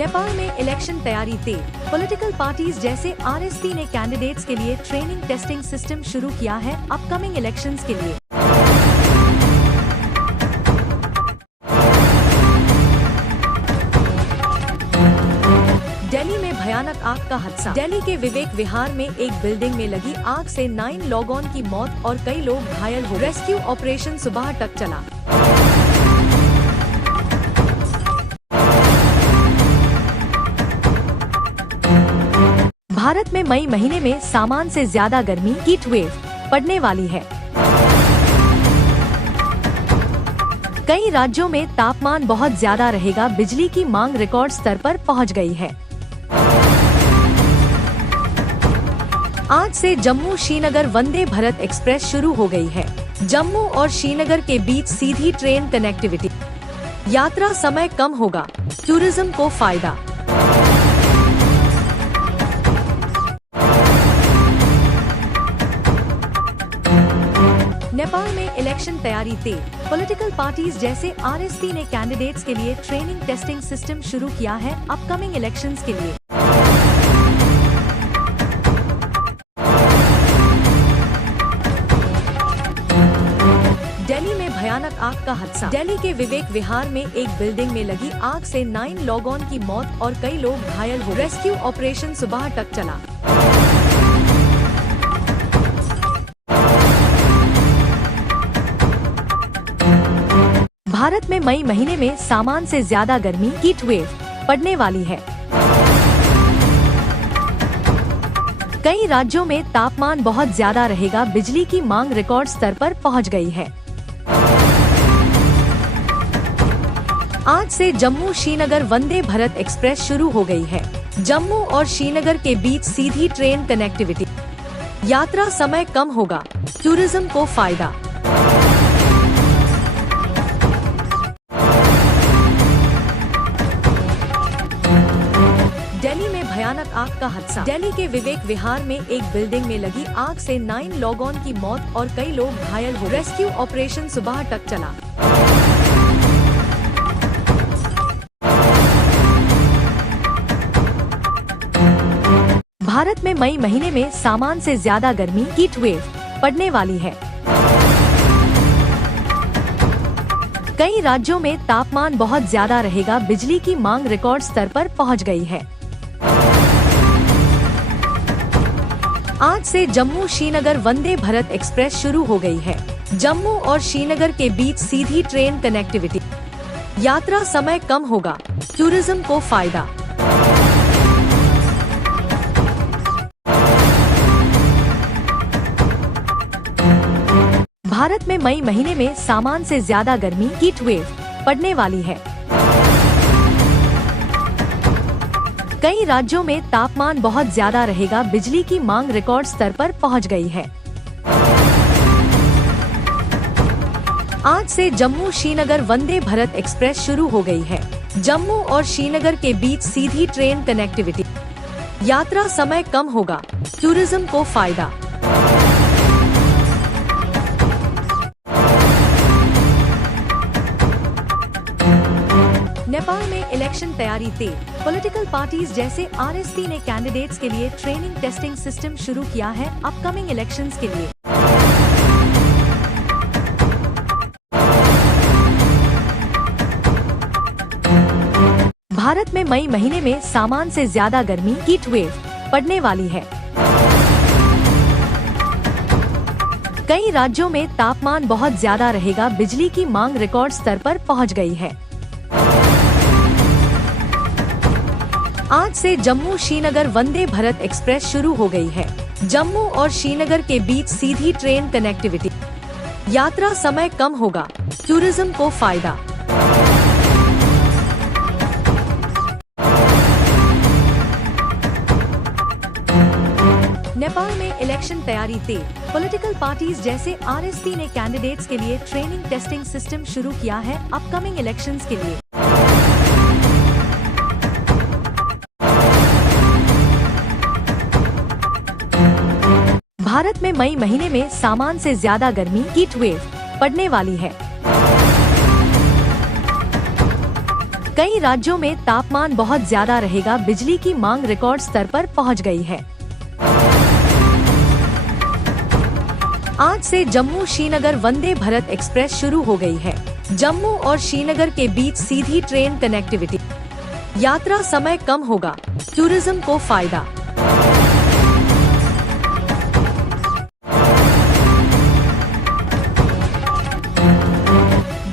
नेपाल में इलेक्शन तैयारी तेज। Political parties जैसे आरएसपी ने कैंडिडेट्स के लिए ट्रेनिंग टेस्टिंग सिस्टम शुरू किया है अपकमिंग इलेक्शंस के लिए। दिल्ली में भयानक आग का हादसा। दिल्ली के विवेक विहार में एक बिल्डिंग में लगी आग से 9 लोगों की मौत और कई लोग घायल हो। रेस्क्यू ऑपरेशन सुबह तक चला। भारत में मई महीने में सामान्य से ज्यादा गर्मी हीट वेव पड़ने वाली है। कई राज्यों में तापमान बहुत ज्यादा रहेगा। बिजली की मांग रिकॉर्ड स्तर पर पहुंच गई है। आज से जम्मू श्रीनगर वंदे भारत एक्सप्रेस शुरू हो गई है। जम्मू और श्रीनगर के बीच सीधी ट्रेन कनेक्टिविटी। यात्रा समय कम होगा, टूरिज्म को फायदा। नेपाल में इलेक्शन तैयारी तेज। पॉलिटिकल पार्टीज जैसे आरएसपी ने कैंडिडेट्स के लिए ट्रेनिंग टेस्टिंग सिस्टम शुरू किया है अपकमिंग इलेक्शंस के लिए। दिल्ली में भयानक आग का हादसा। दिल्ली के विवेक विहार में एक बिल्डिंग में लगी आग से 9 लोगों की मौत और कई लोग घायल हो। रेस्क्यू ऑपरेशन सुबह तक चला। भारत में मई महीने में सामान्य से ज्यादा गर्मी हीट वेव पड़ने वाली है। कई राज्यों में तापमान बहुत ज्यादा रहेगा। बिजली की मांग रिकॉर्ड स्तर पर पहुंच गई है। आज से जम्मू श्रीनगर वंदे भारत एक्सप्रेस शुरू हो गई है। जम्मू और श्रीनगर के बीच सीधी ट्रेन कनेक्टिविटी। यात्रा समय कम होगा, टूरिज्म को फायदा। दिल्ली में भयानक आग का हादसा। दिल्ली के विवेक विहार में एक बिल्डिंग में लगी आग से 9 लोगों की मौत और कई लोग घायल हो। रेस्क्यू ऑपरेशन सुबह तक चला। भारत में मई महीने में सामान्य से ज्यादा गर्मी हीट वेव पड़ने वाली है। कई राज्यों में तापमान बहुत ज्यादा रहेगा। बिजली की मांग रिकॉर्ड स्तर पर पहुंच गई है। आज से जम्मू श्रीनगर वंदे भारत एक्सप्रेस शुरू हो गई है। जम्मू और श्रीनगर के बीच सीधी ट्रेन कनेक्टिविटी। यात्रा समय कम होगा, टूरिज्म को फायदा। भारत में मई महीने में सामान्य से ज्यादा गर्मी हीट वेव पड़ने वाली है। कई राज्यों में तापमान बहुत ज्यादा रहेगा। बिजली की मांग रिकॉर्ड स्तर पर पहुंच गई है। आज से जम्मू श्रीनगर वंदे भारत एक्सप्रेस शुरू हो गई है। जम्मू और श्रीनगर के बीच सीधी ट्रेन कनेक्टिविटी। यात्रा समय कम होगा, टूरिज्म को फायदा। नेपाल में इलेक्शन तैयारी तेज। पॉलिटिकल पार्टीज जैसे आरएसपी ने कैंडिडेट्स के लिए ट्रेनिंग टेस्टिंग सिस्टम शुरू किया है अपकमिंग इलेक्शंस के लिए। भारत में मई महीने में सामान्य से ज्यादा गर्मी हीट वेव पड़ने वाली है। कई राज्यों में तापमान बहुत ज्यादा रहेगा। बिजली की मांग रिकॉर्ड स्तर पर पहुंच गई है। आज से जम्मू श्रीनगर वंदे भारत एक्सप्रेस शुरू हो गई है। जम्मू और श्रीनगर के बीच सीधी ट्रेन कनेक्टिविटी। यात्रा समय कम होगा, टूरिज्म को फायदा। नेपाल में इलेक्शन तैयारी तेज। पॉलिटिकल पार्टीज जैसे आरएसपी ने कैंडिडेट्स के लिए ट्रेनिंग टेस्टिंग सिस्टम शुरू किया है अपकमिंग इलेक्शंस के लिए। भारत में मई महीने में सामान्य से ज्यादा गर्मी हीट वेव पड़ने वाली है। कई राज्यों में तापमान बहुत ज्यादा रहेगा, बिजली की मांग रिकॉर्ड स्तर पर पहुंच गई है। आज से जम्मू श्रीनगर वंदे भारत एक्सप्रेस शुरू हो गई है। जम्मू और श्रीनगर के बीच सीधी ट्रेन कनेक्टिविटी, यात्रा समय कम होगा, टूरिज्म को फायदा।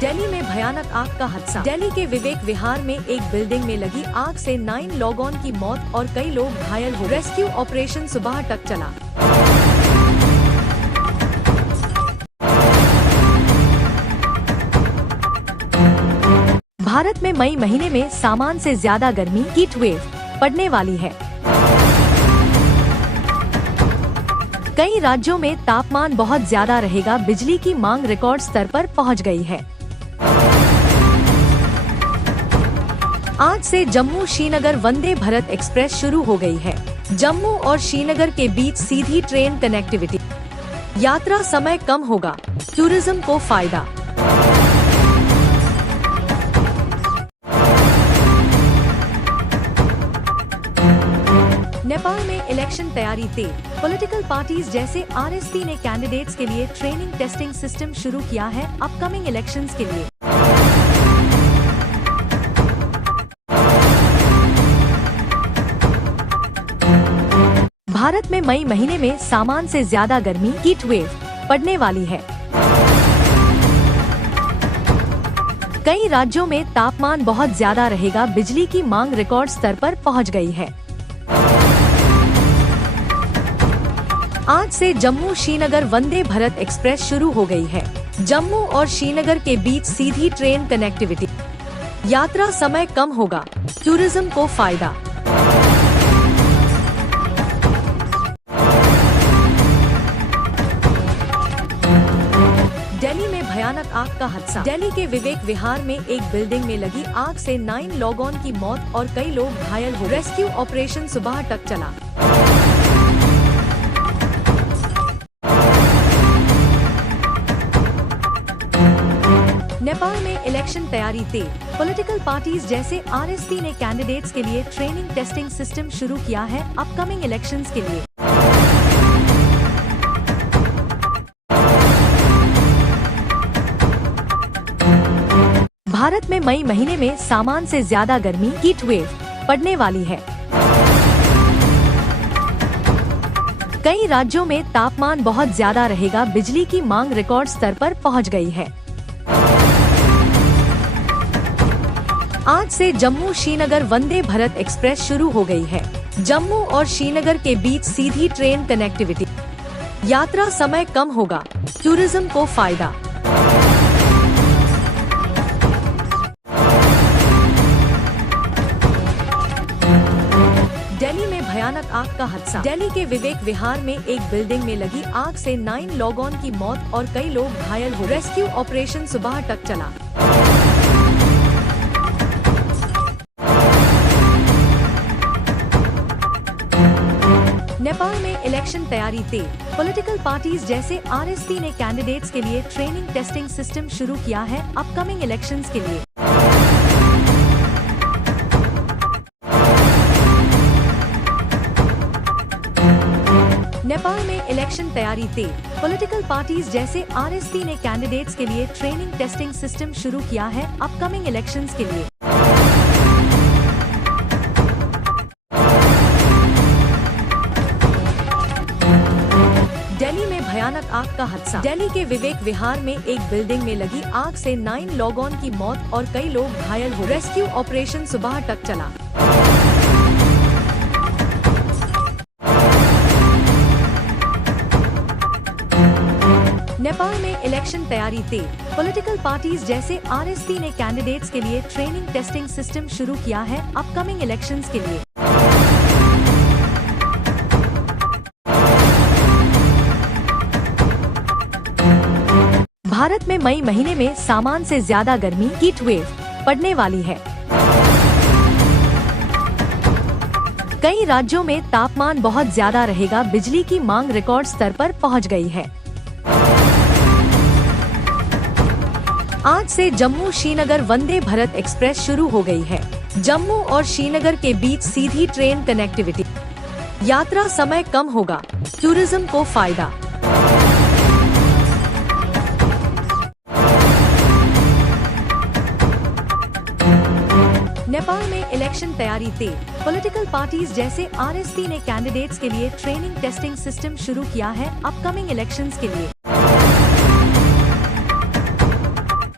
दिल्ली में भयानक आग का हादसा। दिल्ली के विवेक विहार में एक बिल्डिंग में लगी आग से 9 लोगों की मौत और कई लोग घायल हुए। रेस्क्यू ऑपरेशन सुबह तक चला। भारत में मई महीने में सामान्य से ज्यादा गर्मी हीट वेव पड़ने वाली है। कई राज्यों में तापमान बहुत ज्यादा रहेगा, बिजली की मांग रिकॉर्ड स्तर पर पहुंच गई है। आज से जम्मू श्रीनगर वंदे भारत एक्सप्रेस शुरू हो गई है। जम्मू और श्रीनगर के बीच सीधी ट्रेन कनेक्टिविटी, यात्रा समय कम होगा, टूरिज्म को फायदा। नेपाल में इलेक्शन तैयारी तेज। पॉलिटिकल पार्टीज जैसे आरएसपी ने कैंडिडेट्स के लिए ट्रेनिंग टेस्टिंग सिस्टम शुरू किया है अपकमिंग इलेक्शंस के लिए। भारत में मई महीने में सामान्य से ज्यादा गर्मी हीट वेव पड़ने वाली है। कई राज्यों में तापमान बहुत ज्यादा रहेगा, बिजली की मांग रिकॉर्ड स्तर पर पहुंच गई है। आज से जम्मू श्रीनगर वंदे भारत एक्सप्रेस शुरू हो गई है। जम्मू और श्रीनगर के बीच सीधी ट्रेन कनेक्टिविटी, यात्रा समय कम होगा, टूरिज्म को फायदा। दिल्ली में भयानक आग का हादसा। दिल्ली के विवेक विहार में एक बिल्डिंग में लगी आग से 9 लोगों की मौत और कई लोग घायल हुए। रेस्क्यू ऑपरेशन सुबह तक चला। नेपाल में इलेक्शन तैयारी तेज। पॉलिटिकल पार्टीज जैसे आरएसपी ने कैंडिडेट्स के लिए ट्रेनिंग टेस्टिंग सिस्टम शुरू किया है अपकमिंग इलेक्शंस के लिए। भारत में मई महीने में सामान्य से ज्यादा गर्मी हीट वेव पड़ने वाली है। कई राज्यों में तापमान बहुत ज्यादा रहेगा, बिजली की मांग रिकॉर्ड स्तर पर पहुंच गई है। आज से जम्मू श्रीनगर वंदे भारत एक्सप्रेस शुरू हो गई है। जम्मू और श्रीनगर के बीच सीधी ट्रेन कनेक्टिविटी, यात्रा समय कम होगा, टूरिज्म को फायदा। दिल्ली में भयानक आग का हादसा। दिल्ली के विवेक विहार में एक बिल्डिंग में लगी आग से 9 लोगों की मौत और कई लोग घायल हुए। रेस्क्यू ऑपरेशन सुबह तक चला। नेपाल में इलेक्शन तैयारी तेज। पॉलिटिकल पार्टीज जैसे आरएसपी ने कैंडिडेट्स के लिए ट्रेनिंग टेस्टिंग सिस्टम शुरू किया है अपकमिंग इलेक्शंस के लिए। नेपाल में इलेक्शन तैयारी तेज। पॉलिटिकल पार्टीज जैसे आरएसपी ने कैंडिडेट्स के लिए ट्रेनिंग टेस्टिंग सिस्टम शुरू किया है अपकमिंग इलेक्शंस के लिए। दिल्ली में भयानक आग का हादसा। दिल्ली के विवेक विहार में एक बिल्डिंग में लगी आग से 9 लोगों की मौत और कई लोग घायल हुए। रेस्क्यू ऑपरेशन सुबह तक चला। नेपाल में इलेक्शन तैयारी तेज। पॉलिटिकल पार्टीज जैसे आरएसपी ने कैंडिडेट्स के लिए ट्रेनिंग टेस्टिंग सिस्टम शुरू किया है अपकमिंग इलेक्शंस के लिए। भारत में मई महीने में सामान्य से ज्यादा गर्मी हीट वेव पड़ने वाली है। कई राज्यों में तापमान बहुत ज्यादा रहेगा, बिजली की मांग रिकॉर्ड स्तर पर पहुंच गई है। आज से जम्मू श्रीनगर वंदे भारत एक्सप्रेस शुरू हो गई है। जम्मू और श्रीनगर के बीच सीधी ट्रेन कनेक्टिविटी, यात्रा समय कम होगा, टूरिज्म को फायदा। नेपाल में इलेक्शन तैयारी तेज। पॉलिटिकल पार्टीज जैसे आरएसपी ने कैंडिडेट्स के लिए ट्रेनिंग टेस्टिंग सिस्टम शुरू किया है अपकमिंग इलेक्शंस के लिए।